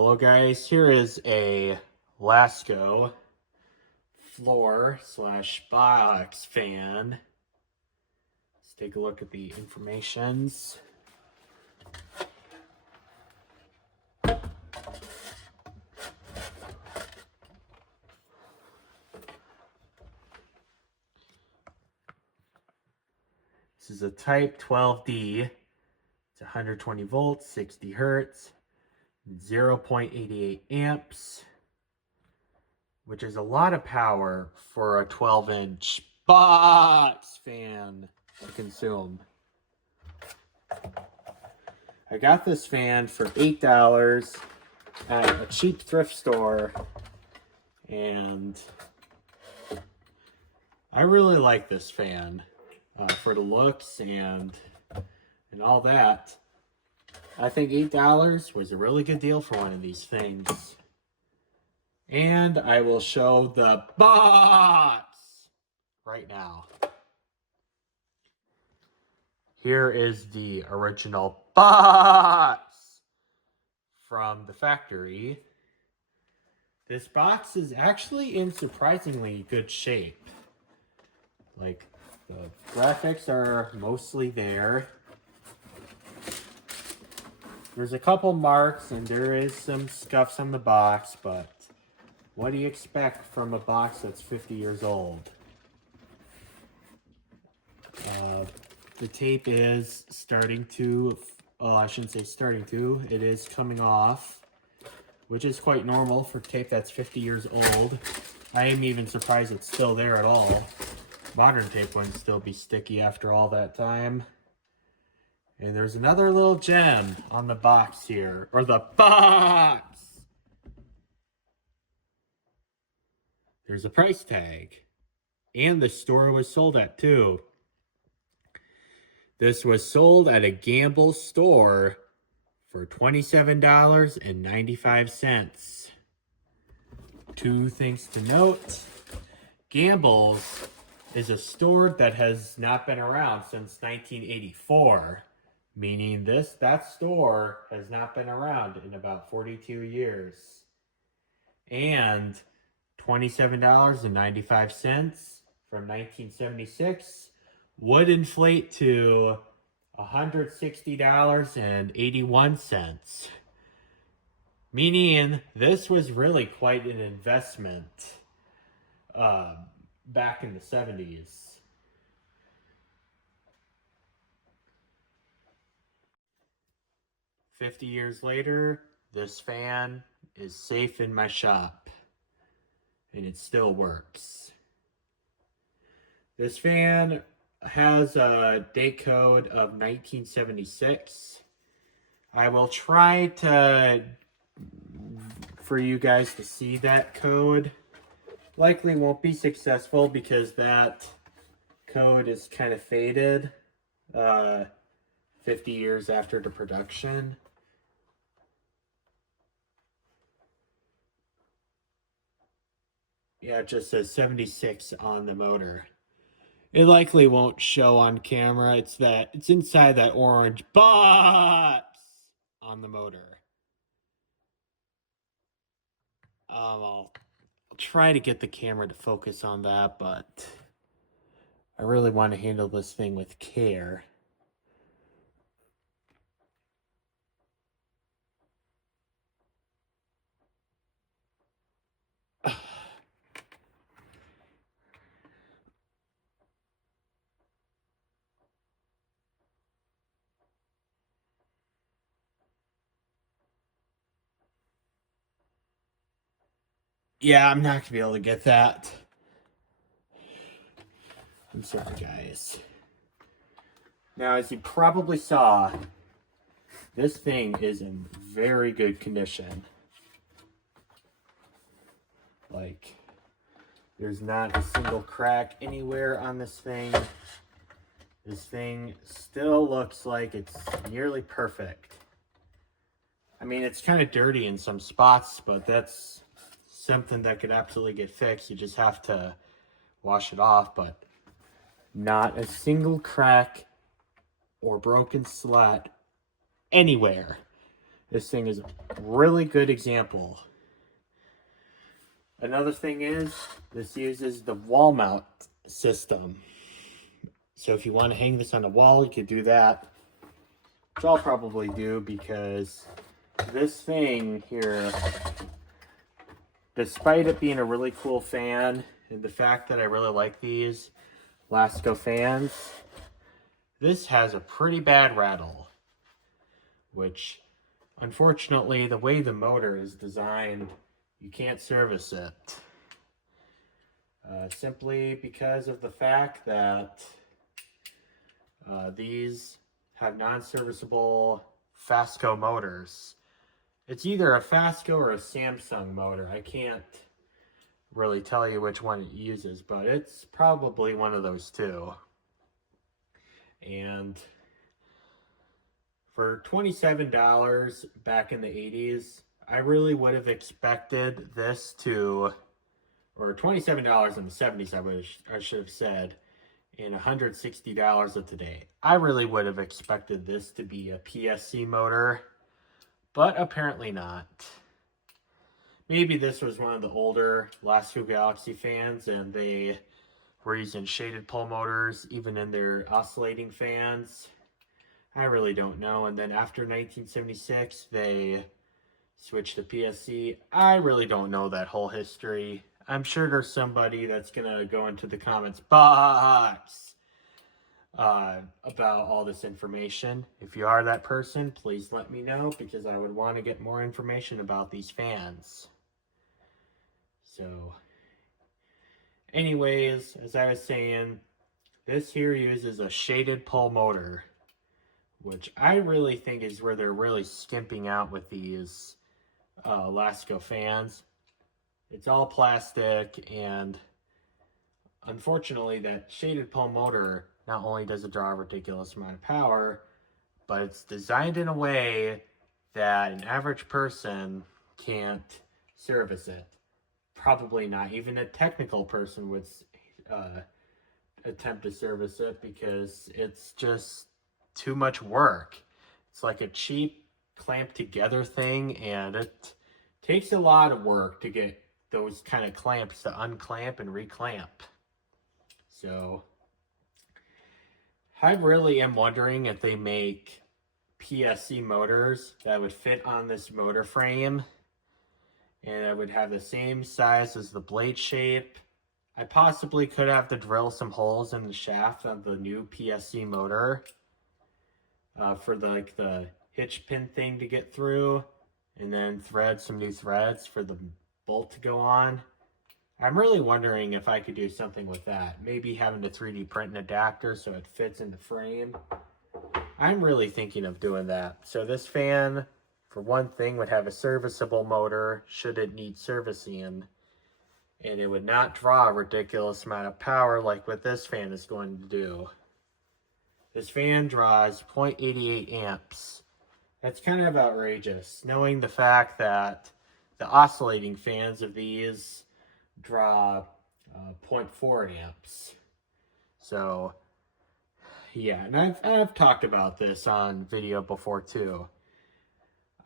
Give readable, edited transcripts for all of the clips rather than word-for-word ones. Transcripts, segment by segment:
Hello guys, here is a Lasko floor slash box fan. Let's take a look at the informations. This is a Type 12D. It's 120 volts, 60 hertz, 0.88 amps, which is a lot of power for a 12-inch box fan to consume. I got this fan for $8 at a cheap thrift store, and I really like this fan for the looks and all that. I think $8 was a really good deal for one of these things. And I will show the box right now. Here is the original box from the factory. This box is actually in surprisingly good shape. Like, the graphics are mostly there. There's a couple marks and there is some scuffs on the box, but what do you expect from a box that's 50 years old? The tape is starting to, I shouldn't say starting to, it is coming off, which is quite normal for tape that's 50 years old. I am even surprised it's still there at all. Modern tape wouldn't still be sticky after all that time. And there's another little gem on the box here, or the box! There's a price tag. And the store it was sold at too. This was sold at a Gamble store for $27.95. Two things to note. Gamble's is a store that has not been around since 1984. Meaning that store has not been around in about 42 years. And $27.95 from 1976 would inflate to $160.81. Meaning this was really quite an investment back in the 70s. "50 years later, this fan is safe in my shop, and it still works. This fan has a date code of 1976. I will try for you guys to see that code. Likely won't be successful because that code is kind of faded 50 years after the production. Yeah, it just says 76 on the motor. It likely won't show on camera. It's inside that orange box on the motor. I'll try to get the camera to focus on that, but I really want to handle this thing with care. Yeah, I'm not going to be able to get that. I'm sorry, guys. Now, as you probably saw, this thing is in very good condition. Like, there's not a single crack anywhere on this thing. This thing still looks like it's nearly perfect. I mean, it's kind of dirty in some spots, but that's something that could absolutely get fixed. You just have to wash it off, but not a single crack or broken slat anywhere. This thing is a really good example. Another thing is, this uses the wall mount system. So if you want to hang this on a wall, you could do that. Which I'll probably do because this thing here, despite it being a really cool fan, and the fact that I really like these Lasko fans, this has a pretty bad rattle. Which, unfortunately, the way the motor is designed, you can't service it. Simply because of the fact that these have non-serviceable Fasco motors. It's either a Fasco or a Samsung motor. I can't really tell you which one it uses, but it's probably one of those two. And for $27 back in the 80s, I really would have expected this to, or $27 in the 70s, I should have said, and $160 of today. I really would have expected this to be a PSC motor, but apparently not. Maybe this was one of the older Lasko Galaxy fans and they were using shaded pole motors even in their oscillating fans. I really don't know. And then after 1976, they switched to PSC. I really don't know that whole history. I'm sure there's somebody that's going to go into the comments box about all this information. If you are that person, please let me know because I would want to get more information about these fans. So, anyways, as I was saying, this here uses a shaded pole motor, which I really think is where they're really skimping out with these Lasko fans. It's all plastic, and unfortunately that shaded pole motor not only does it draw a ridiculous amount of power, but it's designed in a way that an average person can't service it. Probably not even a technical person would attempt to service it because it's just too much work. It's like a cheap clamp together thing, and it takes a lot of work to get those kind of clamps to unclamp and reclamp. So I really am wondering if they make PSC motors that would fit on this motor frame and it would have the same size as the blade shape. I possibly could have to drill some holes in the shaft of the new PSC motor for the hitch pin thing to get through, and then thread some new threads for the bolt to go on. I'm really wondering if I could do something with that. Maybe having to 3D print an adapter so it fits in the frame. I'm really thinking of doing that. So this fan, for one thing, would have a serviceable motor should it need servicing. And it would not draw a ridiculous amount of power like what this fan is going to do. This fan draws 0.88 amps. That's kind of outrageous, knowing the fact that the oscillating fans of these draw 0.4 amps. So, yeah, and I've talked about this on video before too.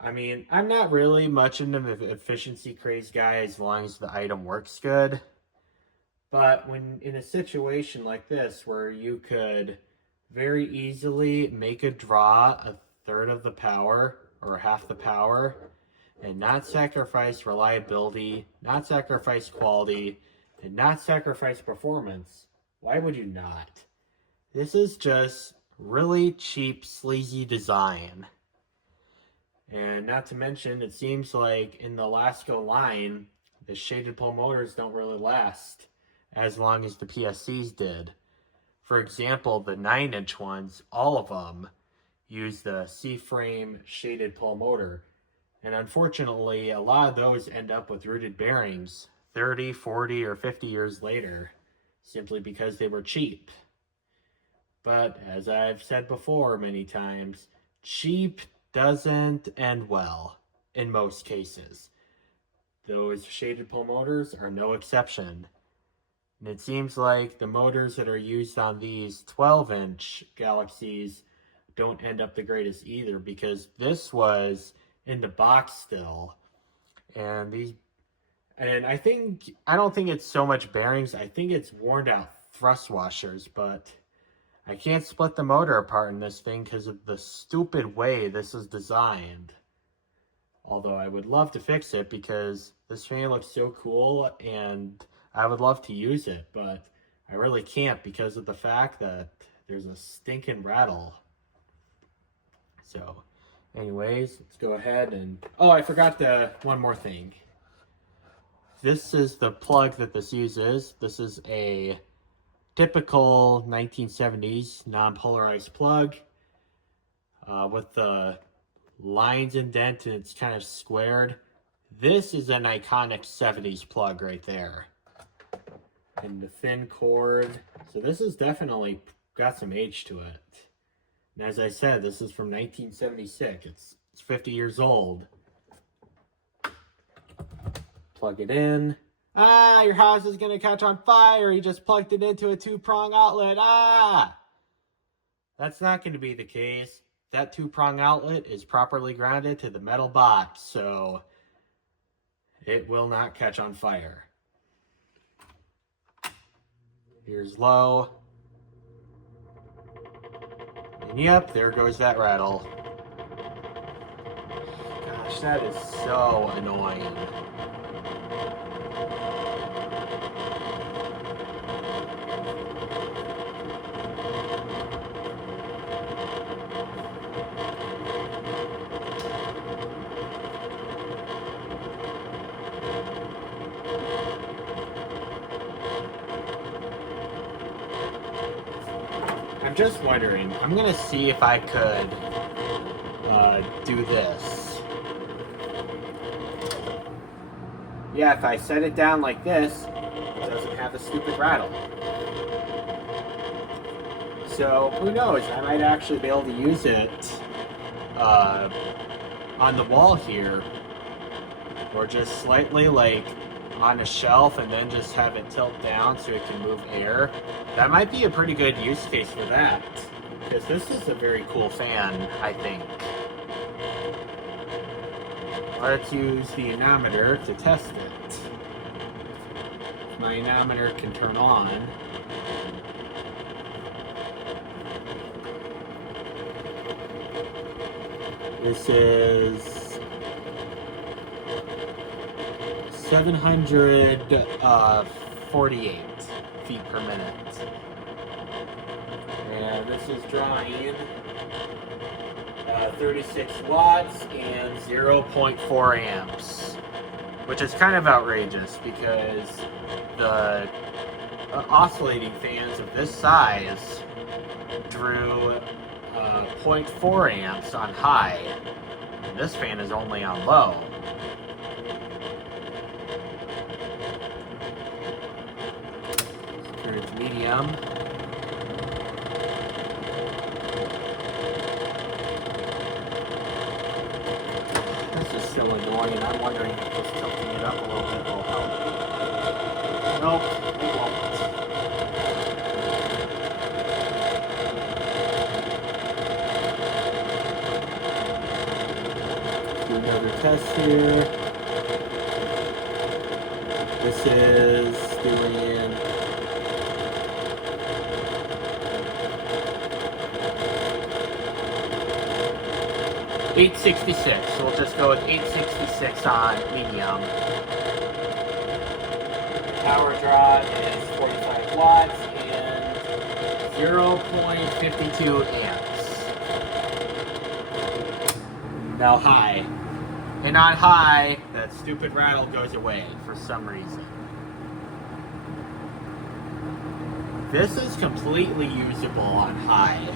I mean, I'm not really much into the efficiency craze guy as long as the item works good. But when in a situation like this where you could very easily make a draw a third of the power or half the power and not sacrifice reliability, not sacrifice quality, and not sacrifice performance, why would you not? This is just really cheap, sleazy design. And not to mention, it seems like in the Lasko line, the shaded pole motors don't really last as long as the PSCs did. For example, the 9-inch ones, all of them, use the C-frame shaded pole motor. And unfortunately, a lot of those end up with rooted bearings 30, 40, or 50 years later, simply because they were cheap. But as I've said before many times, cheap doesn't end well in most cases. Those shaded pole motors are no exception. And it seems like the motors that are used on these 12-inch Galaxies don't end up the greatest either, because this was in the box still. And I don't think it's so much bearings. I think it's worn out thrust washers, but I can't split the motor apart in this thing because of the stupid way this is designed. Although I would love to fix it because this fan looks so cool and I would love to use it, but I really can't because of the fact that there's a stinking rattle. So, anyways, let's go ahead and... Oh, I forgot one more thing. This is the plug that this uses. This is a typical 1970s non-polarized plug with the lines indent and it's kind of squared. This is an iconic 70s plug right there. And the thin cord. So this has definitely got some age to it. And as I said, this is from 1976. It's 50 years old. Plug it in. Ah, your house is going to catch on fire. You just plugged it into a 2-prong outlet. Ah! That's not going to be the case. That 2-prong outlet is properly grounded to the metal box, so it will not catch on fire. Here's low. And yep, there goes that rattle. Gosh, that is so annoying. I'm just wondering, I'm gonna see if I could do this. Yeah, if I set it down like this, it doesn't have the stupid rattle. So, who knows, I might actually be able to use it on the wall here, or just slightly like on a shelf and then just have it tilt down so it can move air. That might be a pretty good use case for that, because this is a very cool fan, I think. Let's use the anemometer to test it. My anemometer can turn on. This is 748 feet per minute. And this is drawing 36 watts and 0.4 amps, which is kind of outrageous because the oscillating fans of this size drew 0.4 amps on high, and this fan is only on low. Turn it to medium. This is so annoying. I'm wondering if just tilting it up a little bit will help. Nope, it won't. Do another test here. This is doing 866, so we'll just go with 866 on medium. Power draw is 45 watts and 0.52 amps. Now high. And on high, that stupid rattle goes away for some reason. This is completely usable on high.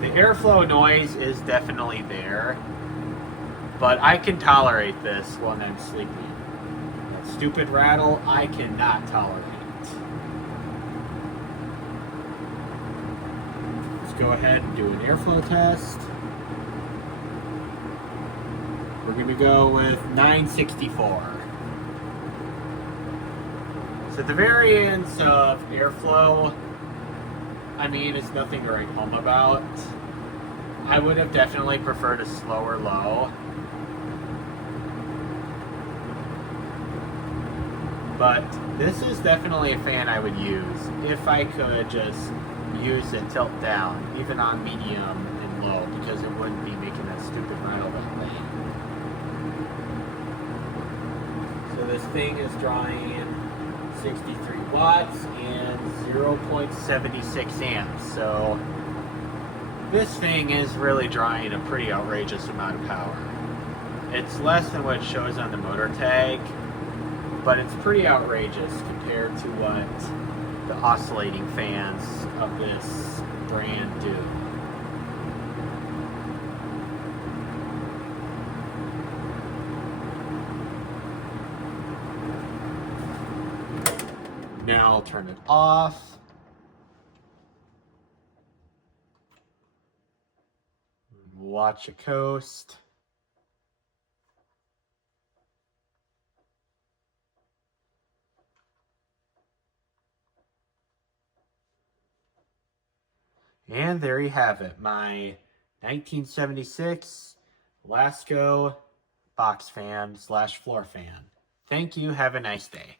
The airflow noise is definitely there, but I can tolerate this when I'm sleeping. That stupid rattle, I cannot tolerate. Let's go ahead and do an airflow test. We're going to go with 964. So the variance of airflow I mean, it's nothing to write home about. I would have definitely preferred a slower low. But this is definitely a fan I would use if I could just use it tilt down, even on medium and low, because it wouldn't be making that stupid rattle that way. So this thing is drawing 63 watts and 0.76 amps. So this thing is really drawing a pretty outrageous amount of power. It's less than what it shows on the motor tag, but it's pretty outrageous compared to what the oscillating fans of this brand do. Now I'll turn it off. Watch it coast. And there you have it, my 1976 Lasko box fan / floor fan. Thank you, have a nice day.